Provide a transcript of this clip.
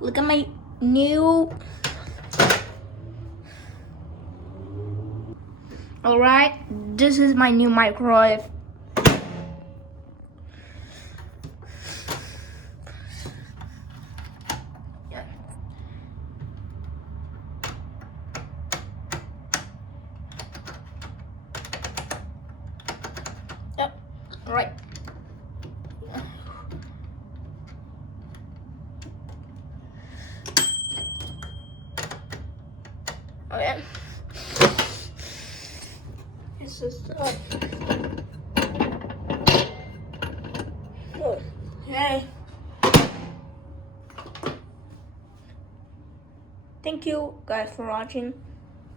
Look at my new. Alright, this is my new microwave. Yeah. Yep, alright. Okay. This is okay. Thank you guys for watching.